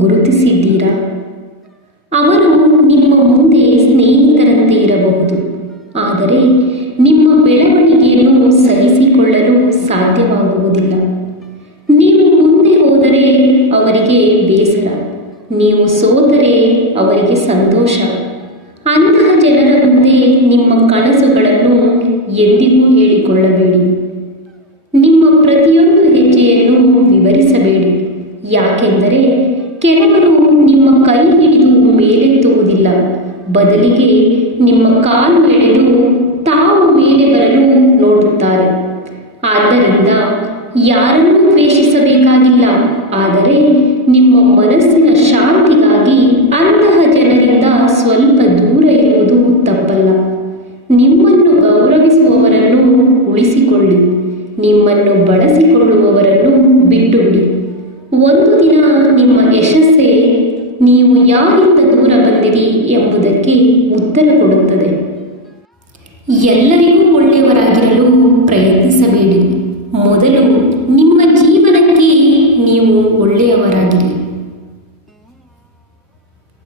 ಗುರುತಿಸಿದ್ದೀರಾ? ಅವರು ನಿಮ್ಮ ಮುಂದೆ ಸ್ನೇಹಿತರಂತೆ ಇರಬಹುದು, ಆದರೆ ನಿಮ್ಮ ಬೆಳವಣಿಗೆಯನ್ನು ಸಹಿಸಿಕೊಳ್ಳಲು ಸಾಧ್ಯವಾಗುವುದಿಲ್ಲ. ನೀವು ಮುಂದೆ ಹೋದರೆ ಅವರಿಗೆ ಬೇಸರ, ನೀವು ಸೋತರೆ ಅವರಿಗೆ ಸಂತೋಷ. ಅಂತಹ ಜನರ ಮುಂದೆ ನಿಮ್ಮ ಕನಸುಗಳನ್ನು ಎಂದಿಗೂ ಹೇಳಿಕೊಳ್ಳಬೇಡಿ. ನಿಮ್ಮ ಪ್ರತಿಯೊಂದು ಹೆಜ್ಜೆಯನ್ನು ವಿವರಿಸಬೇಡಿ, ಯಾಕೆಂದರೆ ಕೆಲವರು ನಿಮ್ಮ ಕೈ ಹಿಡಿದು ಮೇಲೆತ್ತುವುದಿಲ್ಲ, ಬದಲಿಗೆ ನಿಮ್ಮ ಕಾಲು ಎಳೆದು ತಾವು ಮೇಲೆ ಬರಲು ನೋಡುತ್ತಾರೆ. ಆದ್ದರಿಂದ ಯಾರನ್ನೂ ದ್ವೇಷಿಸಬೇಕಾಗಿಲ್ಲ, ಆದರೆ ನಿಮ್ಮ ಮನಸ್ಸಿನ ಶಾಂತಿಗಾಗಿ ಅಂತಹ ಜನರಿಂದ ಸ್ವಲ್ಪ ದೂರ ಇರುವುದು ತಪ್ಪಲ್ಲ. ನಿಮ್ಮನ್ನು ಗೌರವಿಸುವವರನ್ನು ಉಳಿಸಿಕೊಳ್ಳಿ, ನಿಮ್ಮನ್ನು ಬಳಸಿಕೊಳ್ಳುವವರನ್ನು ಬಿಟ್ಟುಬಿಡಿ. ಒಂದು ದಿನ ನಿಮ್ಮ ಯಶಸ್ಸೇ ನೀವು ಯಾರಿಂದ ದೂರ ಬಂದಿರಿ ಎಂಬುದಕ್ಕೆ ಉತ್ತರ ಕೊಡುತ್ತದೆ. ಎಲ್ಲರಿಗೂ ಒಳ್ಳೆಯವರಾಗಿರಲು ಪ್ರಯತ್ನಿಸಬೇಡಿ. ಮೊದಲು ನಿಮ್ಮ ಜೀವನಕ್ಕೆ ನೀವು